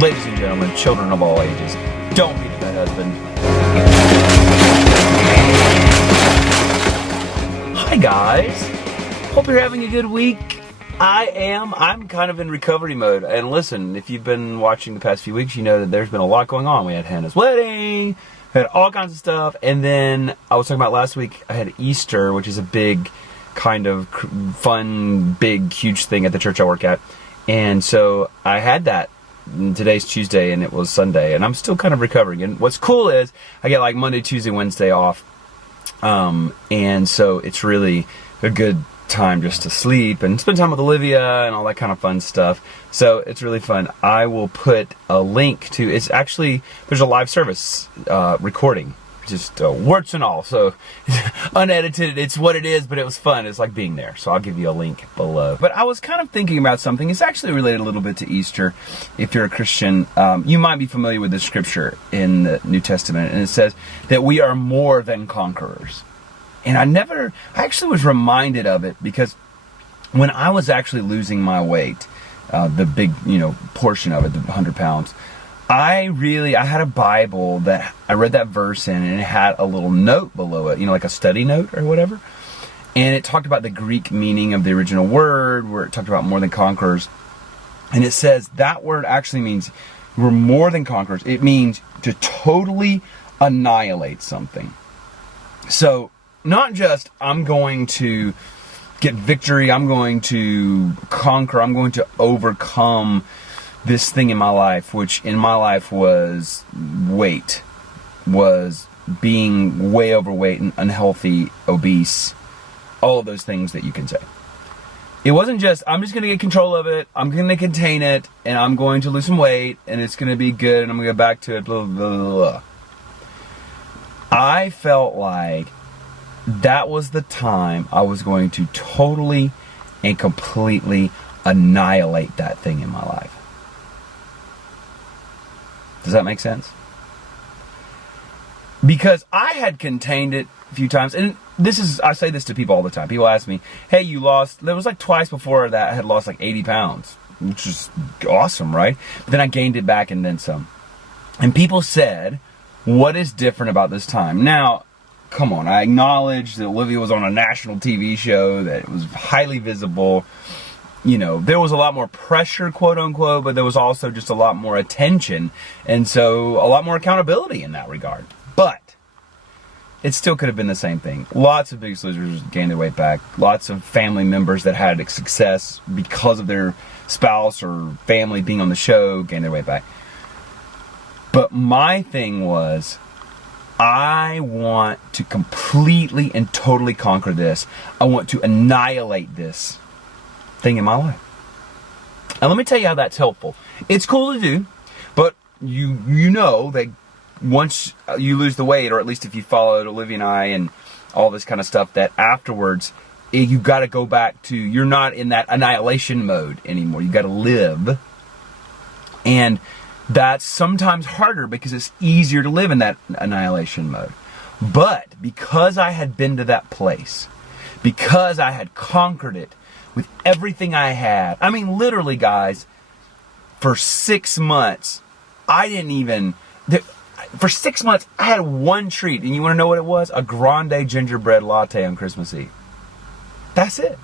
Ladies and gentlemen, children of all ages, don't be that husband. Hi guys, hope you're having a good week. I'm kind of in recovery mode. And listen, if you've been watching the past few weeks, you know that there's been a lot going on. We had Hannah's wedding, had all kinds of stuff, and then I was talking about last week, I had Easter, which is a big kind of fun, big, huge thing at the church I work at. And so I had that. Today's Tuesday and it was Sunday, and I'm still kind of recovering. And what's cool is I get like Monday, Tuesday, Wednesday off, and so it's really a good time just to sleep and spend time with Olivia and all that kind of fun stuff. So it's really fun. I will put a link to, it's actually, there's a live service recording, just warts and all, so unedited, it's what it is, but it was fun. It's like being there, so I'll give you a link below. But I was kind of thinking about something. It's actually related a little bit to Easter. If you're a Christian, you might be familiar with this scripture in the New Testament, and it says that we are more than conquerors. And I actually was reminded of it because when I was actually losing my weight, the big, portion of it, the 100 pounds, I had a Bible that I read that verse in, and it had a little note below it, like a study note or whatever. And it talked about the Greek meaning of the original word, where it talked about more than conquerors. And it says that word actually means we're more than conquerors. It means to totally annihilate something. So not just I'm going to get victory, I'm going to conquer, I'm going to overcome this thing in my life, which in my life was weight, was being way overweight and unhealthy, obese, all of those things that you can say. It wasn't just, I'm just going to get control of it, I'm going to contain it, and I'm going to lose some weight, and it's going to be good, and I'm going to go back to it, blah, blah, blah, blah. I felt like that was the time I was going to totally and completely annihilate that thing in my life. Does that make sense? Because I had contained it a few times, and I say this to people all the time. People ask me, hey, you lost, there was like twice before that I had lost like 80 pounds, which is awesome, right? But then I gained it back and then some. And people said, what is different about this time? Now, come on, I acknowledge that Olivia was on a national TV show, that it was highly visible. There was a lot more pressure, quote unquote, but there was also just a lot more attention, and so a lot more accountability in that regard. But it still could have been the same thing. Lots of Biggest Losers gained their weight back. Lots of family members that had success because of their spouse or family being on the show gained their weight back. But my thing was, I want to completely and totally conquer this. I want to annihilate this thing in my life. And let me tell you how that's helpful. It's cool to do, but you know that once you lose the weight, or at least if you followed Olivia and I and all this kind of stuff, that afterwards you got to go back to, you're not in that annihilation mode anymore. You got to live. And that's sometimes harder because it's easier to live in that annihilation mode. But because I had been to that place, because I had conquered it with everything I had, I mean, literally, guys, for 6 months, for 6 months, I had one treat, and you want to know what it was? A grande gingerbread latte on Christmas Eve. That's it.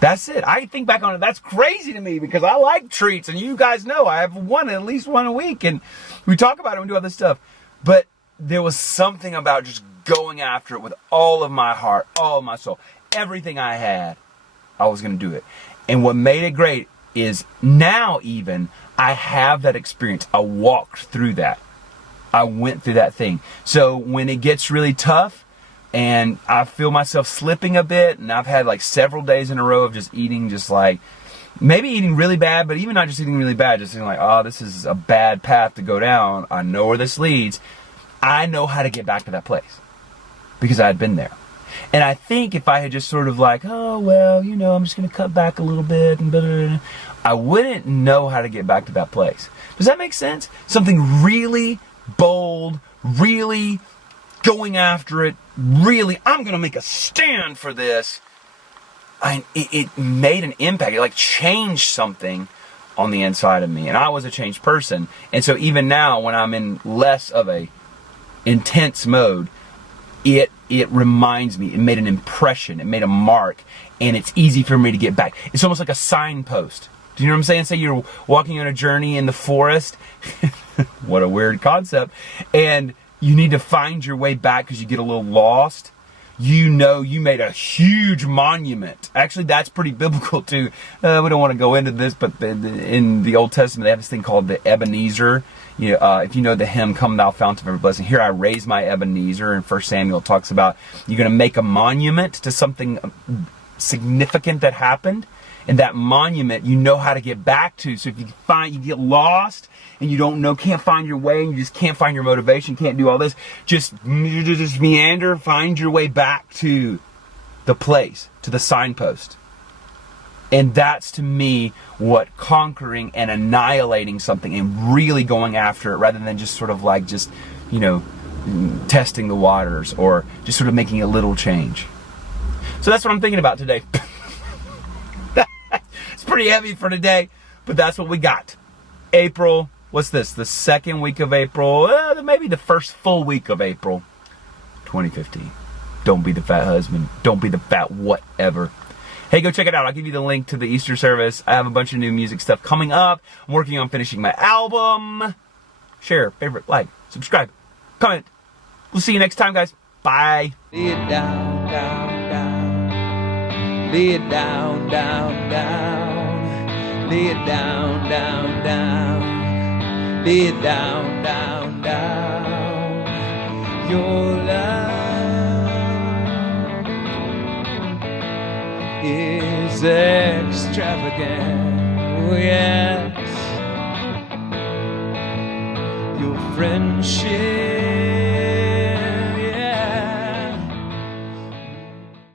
That's it. I think back on it, that's crazy to me because I like treats, and you guys know I have at least one a week, and we talk about it and we do other stuff. But there was something about just going after it with all of my heart, all of my soul, everything I had, I was going to do it. And what made it great is now even I have that experience. I walked through that. I went through that thing. So when it gets really tough, and I feel myself slipping a bit, and I've had like several days in a row of just eating, just like, maybe eating really bad, but even not just eating really bad, just feeling like, oh, this is a bad path to go down. I know where this leads. I know how to get back to that place because I had been there. And I think if I had just sort of like, oh, well, I'm just going to cut back a little bit, and blah, blah, blah, I wouldn't know how to get back to that place. Does that make sense? Something really bold, really going after it, really, I'm going to make a stand for this. It made an impact. It changed something on the inside of me, and I was a changed person. And so even now, when I'm in less of a intense mode, it reminds me, it made an impression, it made a mark, and it's easy for me to get back. It's almost like a signpost. Do you know what I'm saying? Say you're walking on a journey in the forest. What a weird concept. And you need to find your way back because you get a little lost. You know you made a huge monument. Actually, that's pretty biblical too. We don't want to go into this, but in the Old Testament, they have this thing called the Ebenezer. If you know the hymn, "Come Thou Fount of Every Blessing," here I raise my Ebenezer, and 1 Samuel talks about you're going to make a monument to something significant that happened. And that monument, you know how to get back to. So if you get lost and you don't know, can't find your way, and you just can't find your motivation, can't do all this, just meander, find your way back to the place, to the signpost. And that's, to me, what conquering and annihilating something and really going after it, rather than just sort of like just, testing the waters or just sort of making a little change. So that's what I'm thinking about today. It's pretty heavy for today, but that's what we got. April, what's this? The second week of April, maybe the first full week of April, 2015. Don't be the fat husband. Don't be the fat whatever. Hey, go check it out. I'll give you the link to the Easter service. I have a bunch of new music stuff coming up. I'm working on finishing my album. Share, favorite, like, subscribe, comment. We'll see you next time, guys. Bye. Lay it down, down, down. Lay it down, down, down. Lay it down, down, down. Lay it down, down, down. Your love is extravagant, oh yes. Your friendship